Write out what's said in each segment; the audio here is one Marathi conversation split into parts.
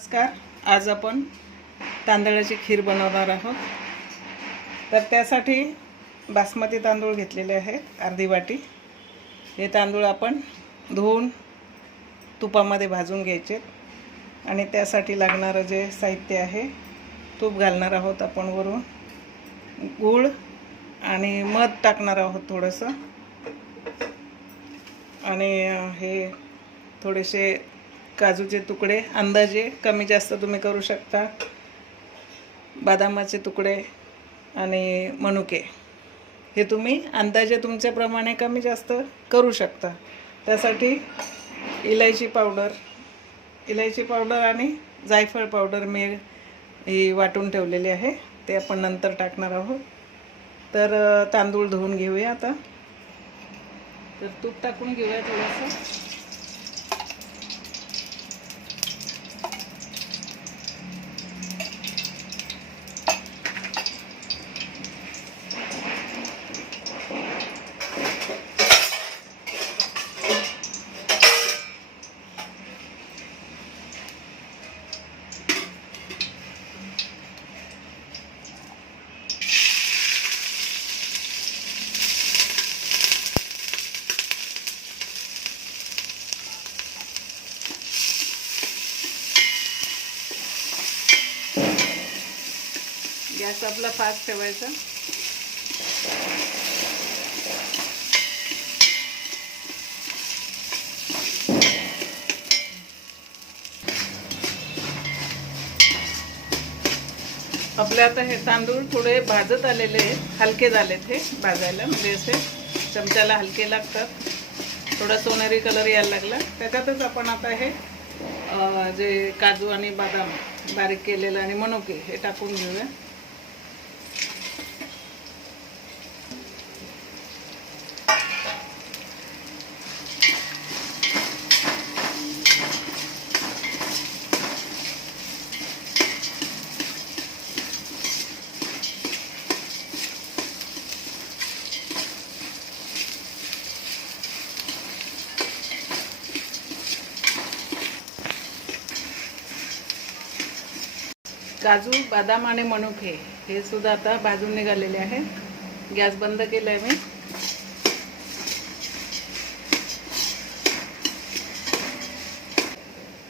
नमस्कार. आज आपण तांदळाची खीर बनवणार आहोत. तर त्यासाठी बासमती तांदूळ घेतलेले आहेत अर्धी वाटी. हे तांदूळ आपण धुवून तुपामध्ये भाजून घ्यायचे. आणि त्यासाठी लागणारं जे साहित्य आहे तूप घालणार आहोत आपण वरून. गूळ आणि मध टाकणार आहोत थोडंसं. आणि हे थोडेसे काजूचे तुकडे अंदाजे कमी जास्त तुम्ही करू शकता. बदामाचे तुकडे आणि मनुके. हे तुम्ही अंदाजे तुमच्याप्रमाणे कमी जास्त करू शकता. त्यासाठी इलायची पावडर इलायची पावडर आणि जायफळ पावडर मी ही वाटून ठेवलेली आहे. ते आपण नंतर टाकणार आहोत. तर तांदूळ धुवून घेऊया आता. तर तूप टाकून घेऊया थोडंसं. गॅस आपला फास्ट ठेवायचा. आपले आता हे तांदूळ थोडे भाजत आलेले आहेत. हलके झालेत हे भाजायला. म्हणजे असे चमच्याला हलके लागतात. थोडा सोनेरी कलर यायला लागला. त्याच्यातच आपण आता हे जे काजू आणि बदाम बारीक केलेलं आणि मनुके हे टाकून घेऊया. काजू बदाम आणि मनुके हे. सुद्धा आता भाजून निघालेले आहे गॅस बंद केलाय मी.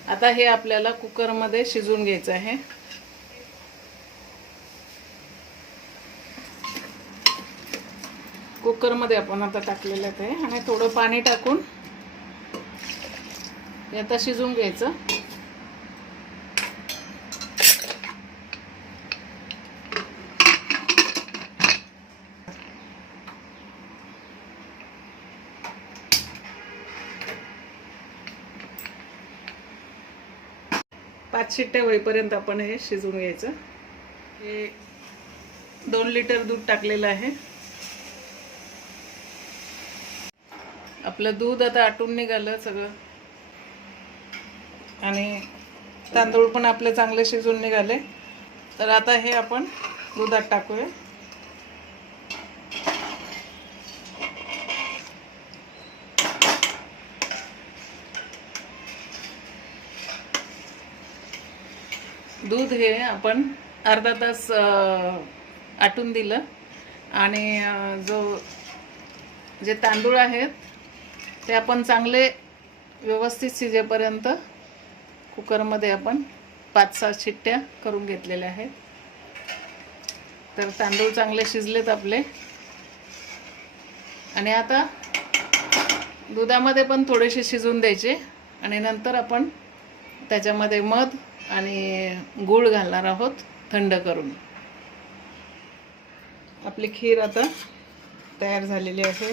आता हे आपल्याला कुकरमध्ये शिजवून घ्यायचं आहे. कुकरमध्ये आपण आता टाकलेलं आहे. आणि थोडं पाणी टाकून हे आता शिजवून घ्यायचं. पाच शिट्ट्या होईपर्यंत आपण हे शिजवून घ्यायचं. हे दोन लिटर दूध टाकलेलं आहे. आपलं दूध आता आटून निघालं सगळं. आणि तांदूळ पण आपले चांगले शिजून निघाले. तर आता हे आपण दुधात टाकूया. दूध हे आपण अर्धा तास आटून दिलं. आणि जो जे तांदूळ आहेत ते आपण चांगले व्यवस्थित शिजेपर्यंत कुकरमध्ये आपण पाच सहा शिट्ट्या करून घेतलेल्या आहेत. तर तांदूळ चांगले शिजलेत आपले. आणि आता दुधामध्ये पण थोडेसे शिजून द्यायचे. आणि नंतर आपण त्याच्यामध्ये मध आणि गूळ घालणार आहोत थंड करून. आपली खीर आता तयार झालेली आहे.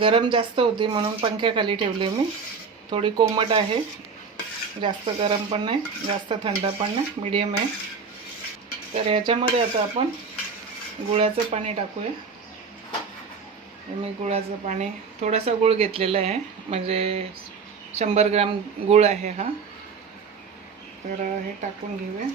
गरम जास्त होती म्हणून पंख्याखाली ठेवली मी. थोडी कोमट आहे. जास्त गरम पण नाही जास्त थंड पण नाही मिडियम आहे. तर ह्याच्यामध्ये आता आपण गुळाचं पाणी टाकूया. मी गुळाचं पाणी थोडासा गुळ घेतलेला आहे. म्हणजे शंभर ग्राम गुळ आहे हा. तर हे टाकून घेऊया.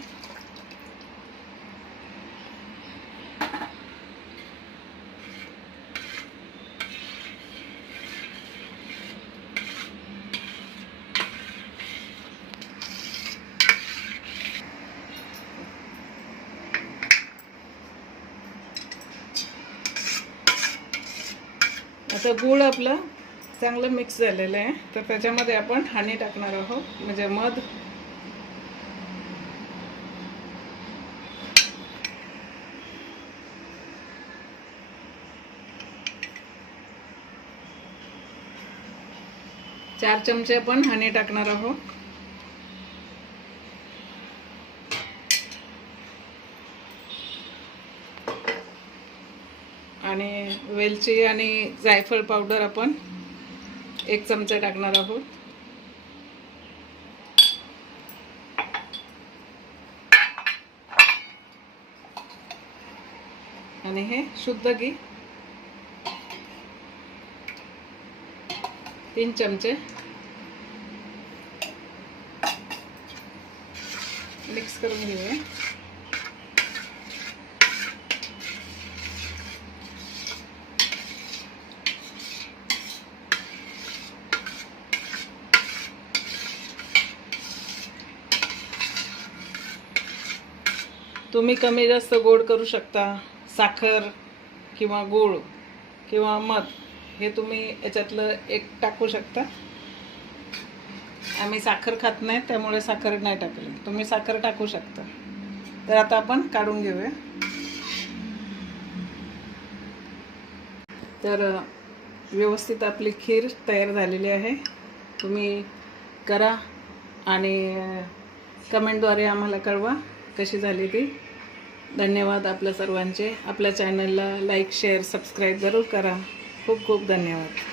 आता गूळ आपलं चांगलं मिक्स झालेलं आहे. तर त्याच्यामध्ये आपण हानी टाकणार आहोत. म्हणजे मध चार चमचे आपण हनी टाकणार आहोत. आणि वेलची आणि जायफळ पावडर आपण एक चमचा टाकणार आहोत. आणि हे शुद्ध घी. तीन चमचे. मिक्स करून घेऊया. तुम्ही कमी जास्त गोड करू शकता. साखर किंवा गूळ किंवा मध. हे तुम्ही याच्यातलं एक टाकू शकता. आम्ही साखर खात नाही त्यामुळे साखर नाही टाकली. तुम्ही साखर टाकू शकता. तर आता आपण काढून घेऊया. तर व्यवस्थित आपली खीर तयार झालेली आहे. तुम्ही करा आणि कमेंटद्वारे आम्हाला कळवा कशी झाली ती. धन्यवाद आपल्या सर्वांचे. आपल्या चॅनलला लाईक शेअर सबस्क्राईब जरूर करा. खूप खूप धन्यवाद.